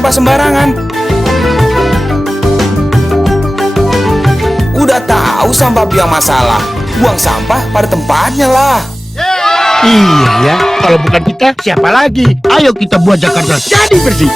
sampah sembarangan. Udah tahu sampah biang masalah, buang sampah pada tempatnya lah. Iya ya, kalau bukan kita, siapa lagi? Ayo kita buat Jakarta jadi bersih.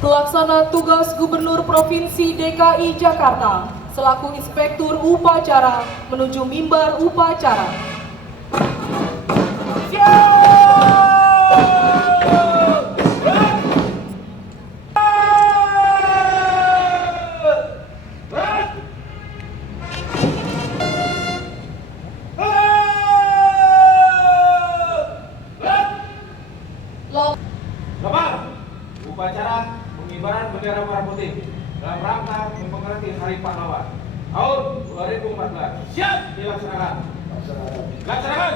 Pelaksana tugas Gubernur Provinsi DKI Jakarta selaku Inspektur Upacara menuju mimbar upacara. Upacara pengibaran bendera merah putih dalam rangka memperingati Hari Pahlawan tahun 2014. Siap dilaksanakan. Laksanakan.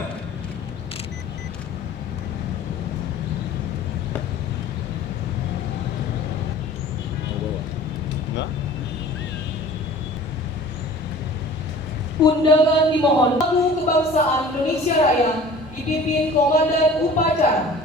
Undangan dimohon. Lagu Kebangsaan Indonesia Raya dipimpin Komandan Upacara.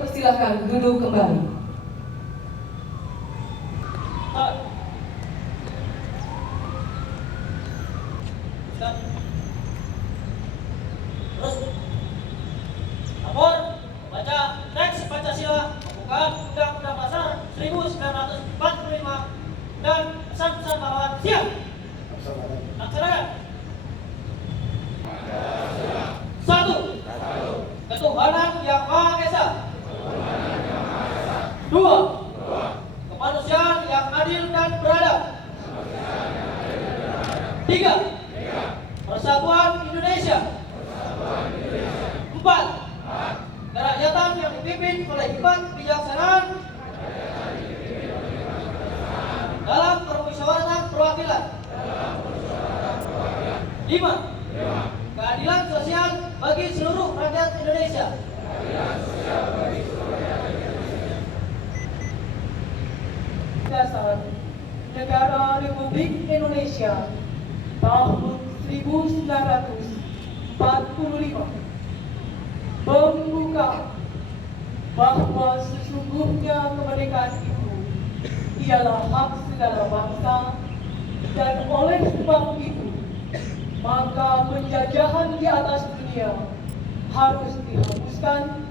dipersilahkan duduk kembali. Terus, lapor, baca teks Pancasila, membuka Undang-Undang Dasar 1945 dan pesan-pesan pahlawan. Siap. Laksanakan. 1. Ketuhanan Yang Maha Esa. 2. Kemanusiaan yang adil dan beradab. 3. Persatuan Indonesia. 4. Kerakyatan yang dipimpin oleh hikmat kebijaksanaan dalam permusyawaratan perwakilan. 5. Keadilan sosial bagi seluruh rakyat Indonesia. Dasar Negara Republik Indonesia tahun 1945 membuka bahwa sesungguhnya kemerdekaan itu ialah hak segala bangsa, dan oleh sebab itu maka penjajahan di atas dunia harus dihapuskan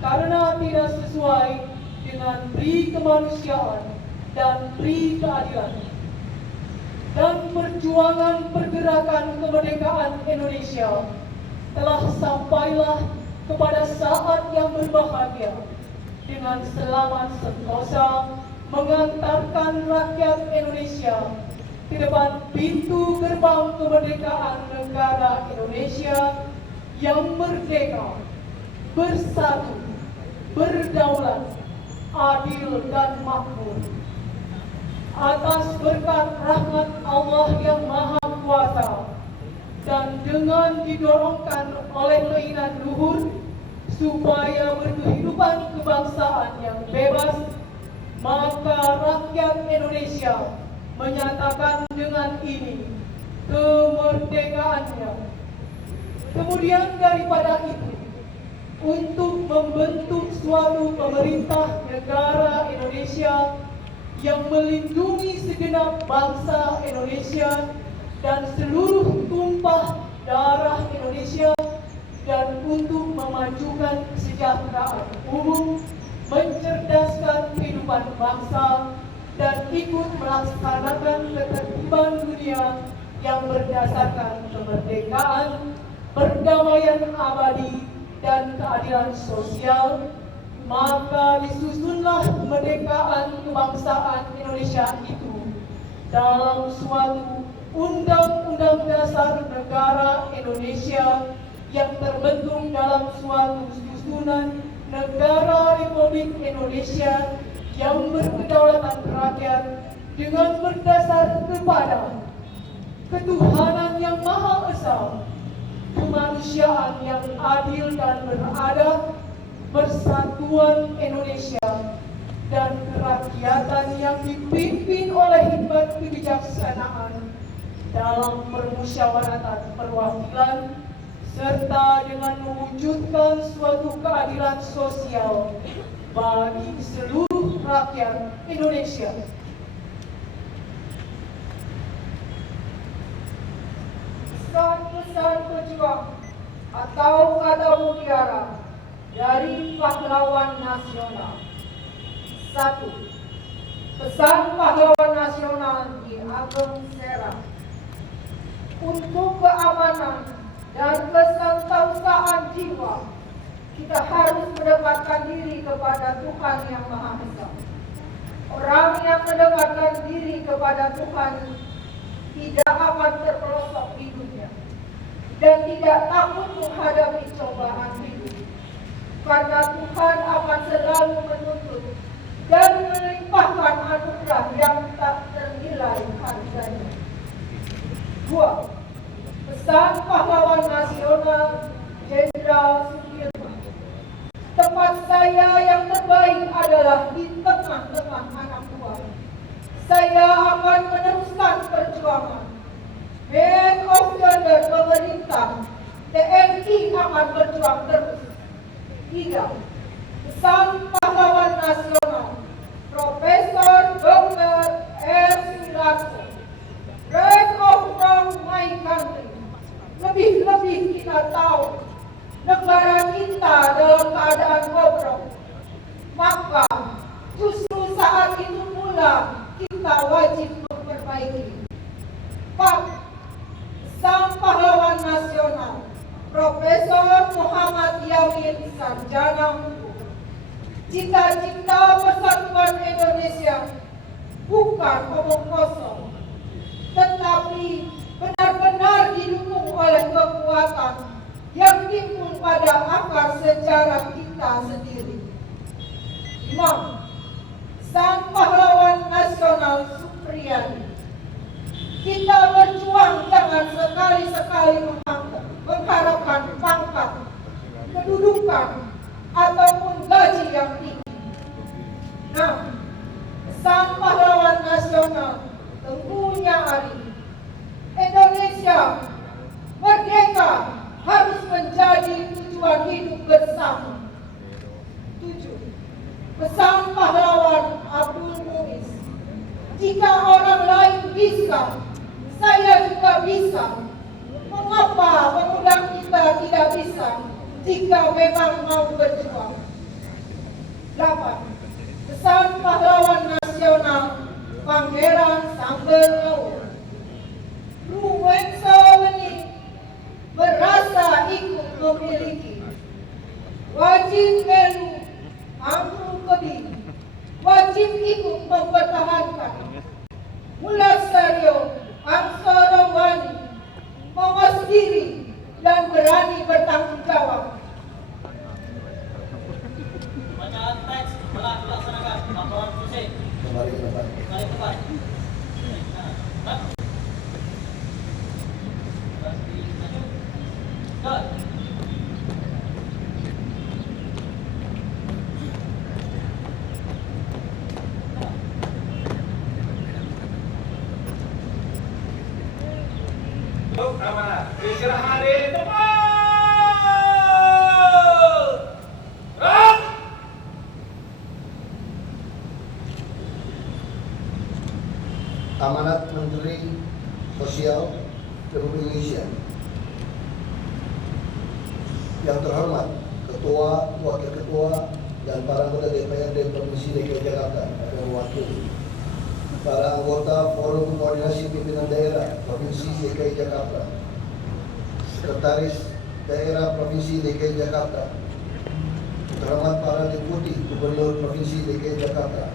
karena tidak sesuai dengan pri kemanusiaan dan pri keadilan. Dan perjuangan pergerakan kemerdekaan Indonesia telah sampailah kepada saat yang berbahagia dengan selamat sentosa mengantarkan rakyat Indonesia di depan pintu gerbang kemerdekaan negara Indonesia yang merdeka, bersatu, berdaulat, adil dan makmur. Atas berkat rahmat Allah yang Maha Kuasa dan dengan didorongkan oleh keinginan luhur supaya berkehidupan kebangsaan yang bebas, maka rakyat Indonesia menyatakan dengan ini kemerdekaannya. Kemudian daripada itu, untuk membentuk suatu pemerintah negara Indonesia yang melindungi segenap bangsa Indonesia dan seluruh tumpah darah Indonesia, dan untuk memajukan kesejahteraan umum, mencerdaskan kehidupan bangsa, dan ikut melaksanakan ketertiban dunia yang berdasarkan kemerdekaan, perdamaian abadi, dan keadilan sosial, maka disusunlah kemerdekaan kebangsaan Indonesia itu dalam suatu Undang-Undang Dasar Negara Indonesia yang terbentuk dalam suatu susunan Negara Republik Indonesia yang berkedaulatan rakyat dengan berdasar kepada ketuhanan yang Maha Esa, kemanusiaan yang adil dan beradab, persatuan Indonesia, dan kerakyatan yang dipimpin oleh hikmat kebijaksanaan dalam permusyawaratan perwakilan, serta dengan mewujudkan suatu keadilan sosial bagi seluruh rakyat Indonesia. Pesan-pesan pejuang atau kata mutiara dari pahlawan nasional. 1. Pesan pahlawan nasional di Ageng Serang. Untuk keamanan dan kesentosan jiwa, kita harus mendekatkan diri kepada Tuhan yang Maha Esa. Orang yang mendekatkan diri kepada Tuhan tidak akan terpelosok di dunia dan tidak takut menghadapi cobaan hidup, karena Tuhan akan selalu menuntut dan melimpahkan anugerah yang tak ternilai harganya. 2. Pesan pahlawan nasional Jenderal Sudirman. Tempat saya yang terbaik adalah di tengah-tengah anak buah. Saya akan meneruskan perjuangan. Head of Gender pemerintah TNI akan berjuang terus. 3. Pesan bobrok. Maka justru saat itu pula kita wajib memperbaiki. Pak, sang pahlawan nasional Profesor Muhammad Yamin Sarjana, cita-cita persatuan Indonesia bukan omong kosong, tetapi benar-benar didukung oleh kekuatan yang timbul pada akar sejarah kita sendiri. Imam, sang pahlawan nasional Supriyadi, kita berjuang jangan sekali-sekali mengharapkan pangkat, kedudukan, ataupun gaji yang tinggi. Nah, sang pahlawan nasional Tengku Nyaari, Indonesia merdeka harus menjadi tujuan hidup bersama. 7. Pesan pahlawan Abdul Muiz, jika orang lain bisa, saya juga bisa. Mengapa pemuda kita tidak bisa jika memang mau berjuang? 8. Pesan pahlawan nasional Pangeran Sambengawu, Ruwensa Wening merasa ikut memiliki, wajib melu amru kebi, wajib ikut mempertahankan. Mula serio bangsa Rawani mawas diri dan berani bertanggung jawab. Bacaan teks telah dilaksanakan. Laporan selesai. Kembali tempat. Untuk amanah. Istirahat di tempat. Gerak. Amanat Menteri Sosial Republik Indonesia. Yang terhormat Ketua, Wakil Ketua, dan para anggota DPRD Provinsi DKI Jakarta yang mewakili, para anggota Forum Koordinasi Pimpinan Daerah Provinsi DKI Jakarta, Sekretaris Daerah Provinsi DKI Jakarta, terhormat para Deputi Gubernur Provinsi DKI Jakarta,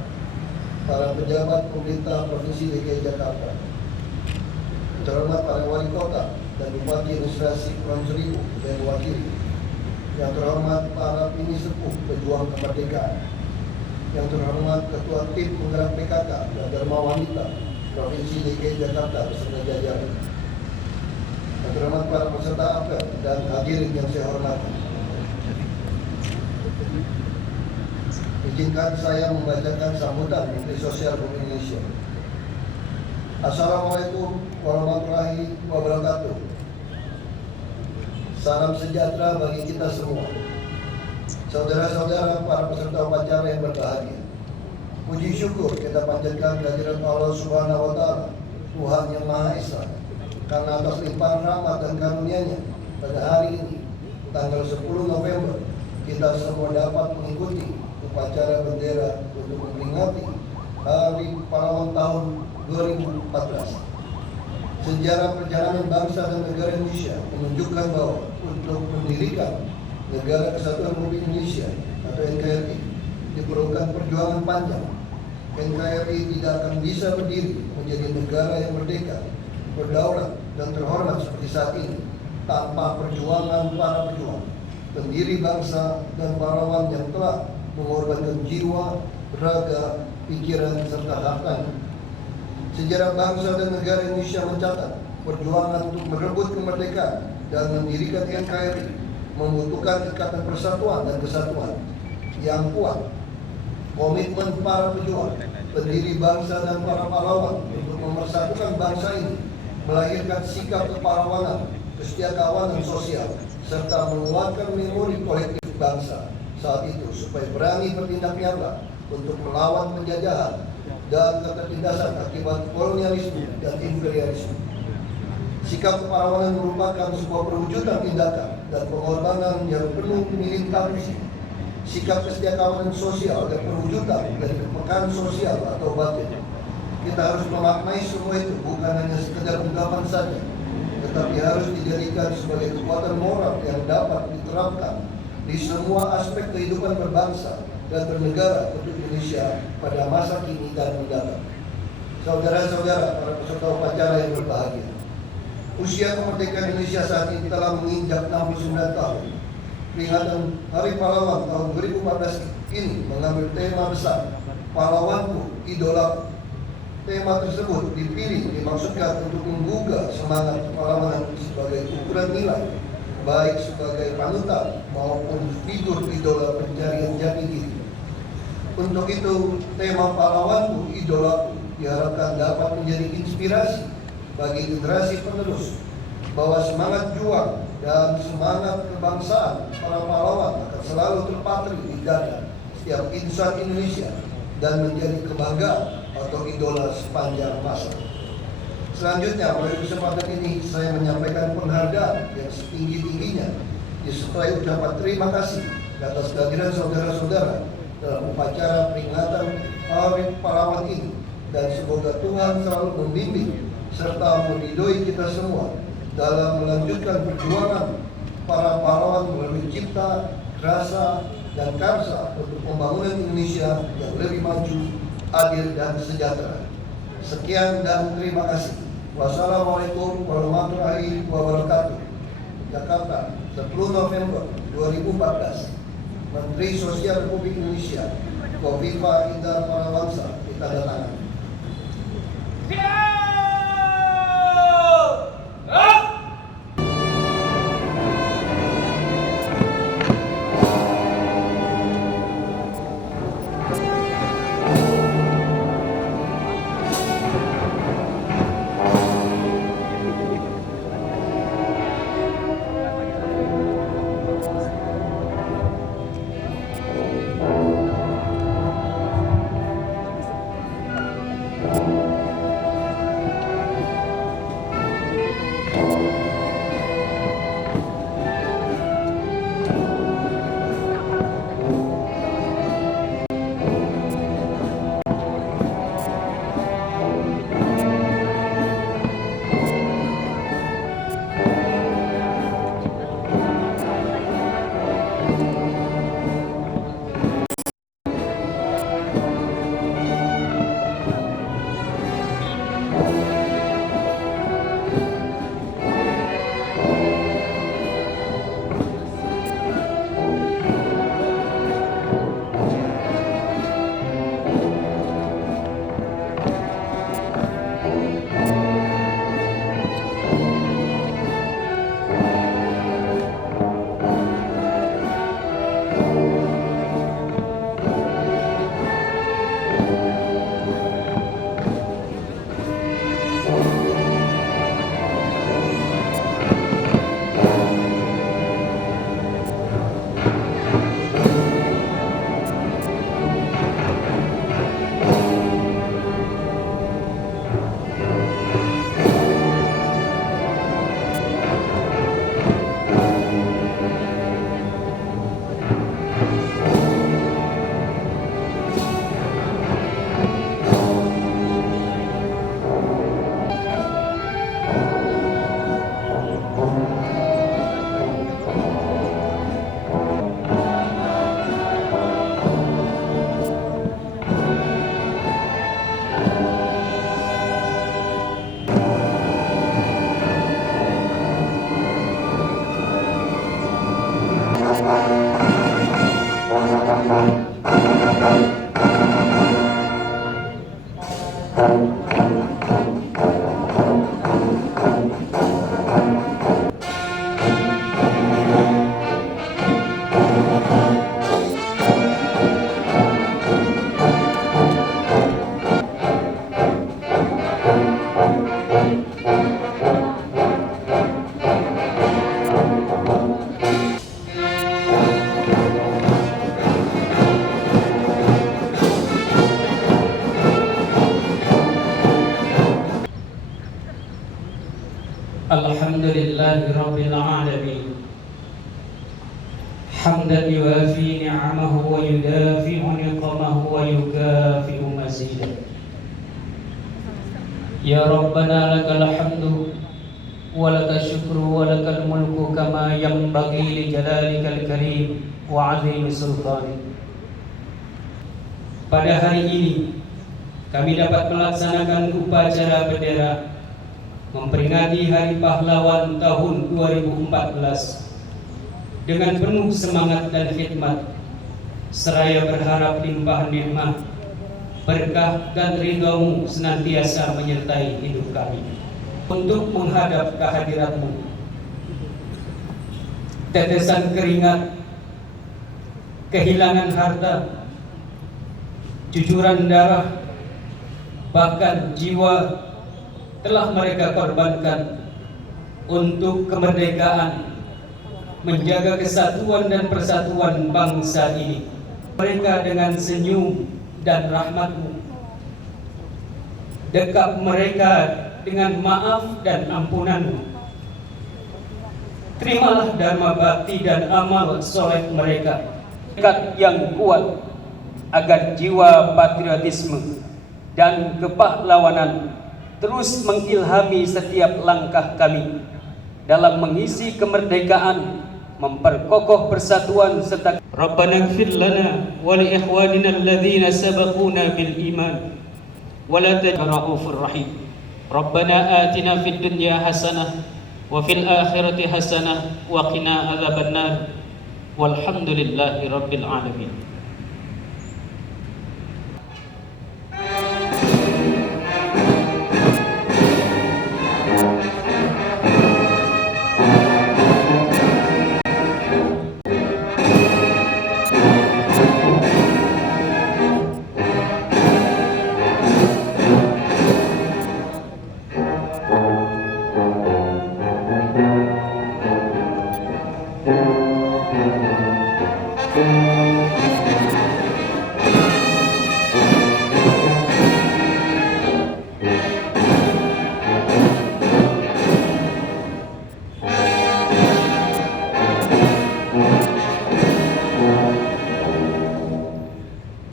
para pejabat pemerintah Provinsi DKI Jakarta, terhormat para wali kota dan bupati administrasi Kepulauan Seribu yang mewakili, yang terhormat para pini sepuh pejuang kemerdekaan, yang terhormat Ketua Tim Penggerak PKK dan Dharma Wanita Provinsi DKI Jakarta beserta jajaran, yang terhormat para peserta apel dan hadirin yang saya hormati. Izinkan saya membacakan sambutan Menteri Sosial Republik Indonesia. Assalamualaikum warahmatullahi wabarakatuh. Salam sejahtera bagi kita semua. Saudara-saudara para peserta upacara yang berbahagia. Puji syukur kita panjatkan kehadirat Allah Subhanahu wa Ta'ala, Tuhan yang Maha Esa, karena atas limpahan rahmat dan karunia-Nya pada hari ini, tanggal 10 November, kita semua dapat mengikuti upacara bendera untuk memperingati Hari Pahlawan tahun 2014. Sejarah perjalanan bangsa dan negara Indonesia menunjukkan bahwa untuk mendirikan Negara Kesatuan Republik Indonesia atau NKRI diperlukan perjuangan panjang. NKRI tidak akan bisa berdiri menjadi negara yang merdeka, berdaulat, dan terhormat seperti saat ini tanpa perjuangan para pejuang, pendiri bangsa dan pahlawan yang telah mengorbankan jiwa, raga, pikiran, serta hartanya. Sejarah bangsa dan negara Indonesia mencatat perjuangan untuk merebut kemerdekaan dan mendirikan NKRI membutuhkan ikatan persatuan dan kesatuan yang kuat. Komitmen para pejuang, pendiri bangsa dan para pahlawan untuk memersatukan bangsa ini melahirkan sikap kepahlawanan, kesetiakawanan sosial, serta menguatkan memori kolektif bangsa saat itu supaya berani bertindak nyata untuk melawan penjajahan dan ketertindasan akibat kolonialisme dan imperialisme. Sikap kepahlawanan merupakan sebuah perwujudan tindakan dan pengorbanan yang penuh militansi sikap kesetiaan kawanan sosial dan perwujudan dari kepekaan sosial atau batin. Kita harus memaknai semua itu bukan hanya sekedar ungkapan saja, tetapi harus dijadikan sebagai kekuatan moral yang dapat diterapkan di semua aspek kehidupan berbangsa dan bernegara untuk Indonesia pada masa kini dan mendatang. Saudara-saudara, para peserta upacara yang berbahagia, usia kemerdekaan Indonesia saat ini telah menginjak 69 tahun. Peringatan Hari Pahlawan tahun 2014 ini mengambil tema besar, Pahlawanku, Idolaku. Tema tersebut dipilih dimaksudkan untuk menggugah semangat pahlawanan sebagai ukuran nilai, baik sebagai panutan maupun figur idola pencarian jati diri. Untuk itu, tema Pahlawanku, Idolaku diharapkan dapat menjadi inspirasi bagi generasi penerus bahwa semangat juang dan semangat kebangsaan para pahlawan akan selalu terpatri di dada setiap insan Indonesia dan menjadi kebanggaan atau idola sepanjang masa. Selanjutnya, melalui kesempatan ini saya menyampaikan penghargaan yang setinggi-tingginya disertai ucapan terima kasih atas kehadiran saudara-saudara dalam upacara peringatan Hari Pahlawan ini, dan semoga Tuhan selalu membimbing serta meridhoi kita semua dalam melanjutkan perjuangan para pahlawan melalui cipta, rasa, dan karsa untuk pembangunan Indonesia yang lebih maju, adil, dan sejahtera. Sekian dan terima kasih. Wassalamualaikum warahmatullahi wabarakatuh. Jakarta, 10 November 2014. Menteri Sosial Republik Indonesia, Khofifah Indar Parawansa, ditandatangani. Alhamdulillahirabbil alamin. حمدا يوافي نعمه ويدافع نقمه ويكافئ مزيده. يا ربنا لك الحمد ولك الشكر ولك الملك كما ينبغي لجلالك الكريم وعظيم سلطانك. Pada hari ini kami dapat melaksanakan upacara bendera memperingati Hari Pahlawan tahun 2014 dengan penuh semangat dan khidmat, seraya berharap limpah nikmat, berkah dan ridha-Mu senantiasa menyertai hidup kami. Untuk menghadap kehadirat-Mu, tetesan keringat, kehilangan harta, cucuran darah, bahkan jiwa telah mereka korbankan untuk kemerdekaan, menjaga kesatuan dan persatuan bangsa ini. Mereka dengan senyum dan rahmat-Mu, dekap mereka dengan maaf dan ampunan-Mu. Terimalah dharma bakti dan amal soleh mereka, tekad yang kuat agar jiwa patriotisme dan kepahlawanan terus mengilhami setiap langkah kami dalam mengisi kemerdekaan, memperkokoh persatuan serta Rabbana ighfir lana wa li ikhwanina alladhina sabaquna bil iman wa la taj'alna rahim. Rabbana atina fid dunya hasanah wa fil akhirati hasanah wa qina adzabannar. Walhamdulillahi rabbil alamin.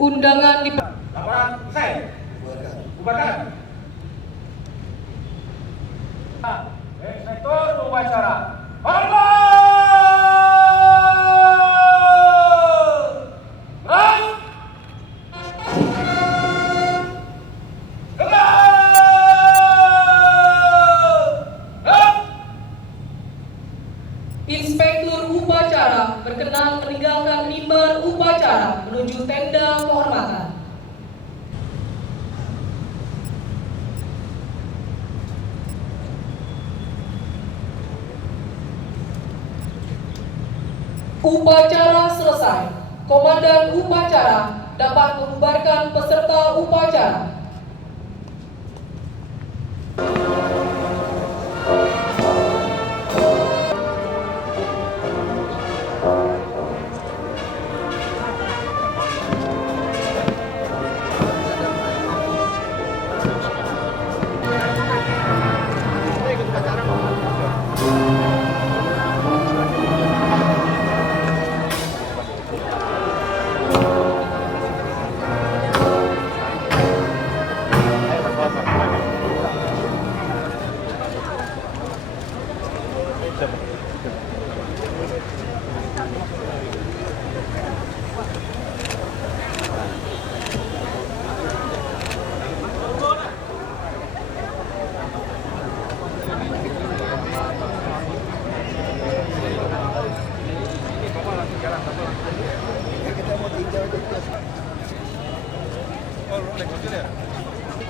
Undangan di Laporan selesai. Bubarkan. Inspektur upacara. Hormat! Gerak! Gerak! Inspektur upacara berkenan meninggalkan mimbar upacara menuju tenda kehormatan. Upacara selesai. Komandan upacara dapat membubarkan peserta upacara.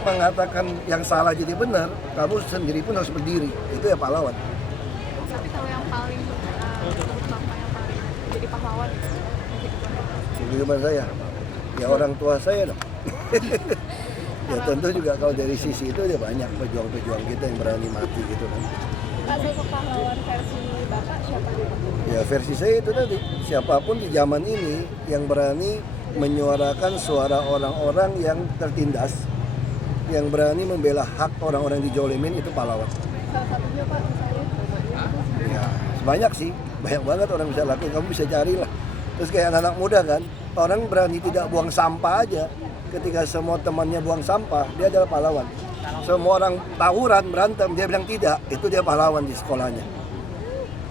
Mengatakan yang salah jadi benar, kamu sendiri pun harus berdiri. Itu ya pahlawan. Tapi kalau yang paling bapak yang paling jadi pahlawan Gimana saya? Ya orang tua saya dong. Ya tentu juga kalau dari sisi itu ya banyak pejuang-pejuang kita yang berani mati gitu kan. Pak, sosok pahlawan versi bapak siapa? Ya versi saya itu tadi, siapapun di zaman ini yang berani menyuarakan suara orang-orang yang tertindas, yang berani membela hak orang-orang yang dijolimin, itu pahlawan. Salah satunya Pak, misalnya. Ya banyak sih, banyak banget orang bisa lakukan, kamu bisa carilah. Terus kayak anak-anak muda kan, orang berani tidak buang sampah aja. Ketika semua temannya buang sampah, dia adalah pahlawan. Semua orang tawuran, berantem, dia bilang tidak, itu dia pahlawan di sekolahnya.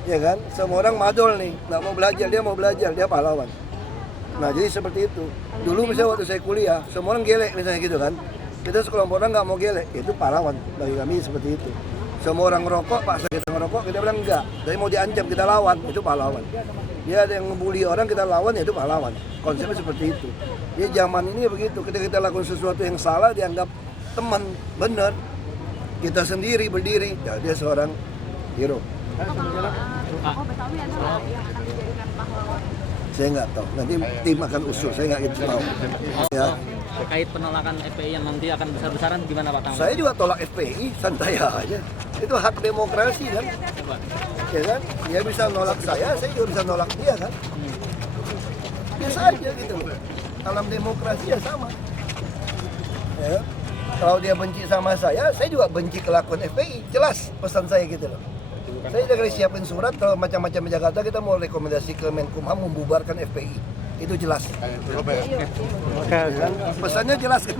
Ya kan? Semua orang madol nih, nggak mau belajar, dia pahlawan. Nah jadi seperti itu. Dulu misalnya waktu saya kuliah, semua orang gelek misalnya gitu kan. Kita sekelompok orang nggak mau gelek, itu pahlawan bagi kami seperti itu. Semua orang ngerokok, paksa kita ngerokok, kita bilang enggak. Tapi mau diancam, kita lawan, itu pahlawan. Dia ada yang ngebully orang, kita lawan, itu pahlawan. Konsepnya seperti itu. Dia zaman ini begitu, ketika kita lakukan sesuatu yang salah, dianggap teman, benar. Kita sendiri berdiri, ya dia seorang hero. Tokoh Betawi adalah yang akan dijadikan pahlawan. Saya nggak tahu, nanti tim akan usul, saya nggak gitu tahu. Ya. Terkait penolakan FPI yang nanti akan besar-besaran gimana Pak Tanggapan? Saya juga tolak FPI, santai aja. Itu hak demokrasi kan. Ya kan? Dia bisa nolak saya juga bisa nolak dia kan. Biasa aja gitu. Dalam demokrasi ya sama. Ya. Kalau dia benci sama saya juga benci kelakuan FPI. Jelas pesan saya gitu loh. Saya udah siapin surat kalau macam-macam di Jakarta kita mau rekomendasi ke Menkumham membubarkan FPI. Itu jelas. Pesannya jelas kan.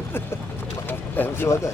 Coba.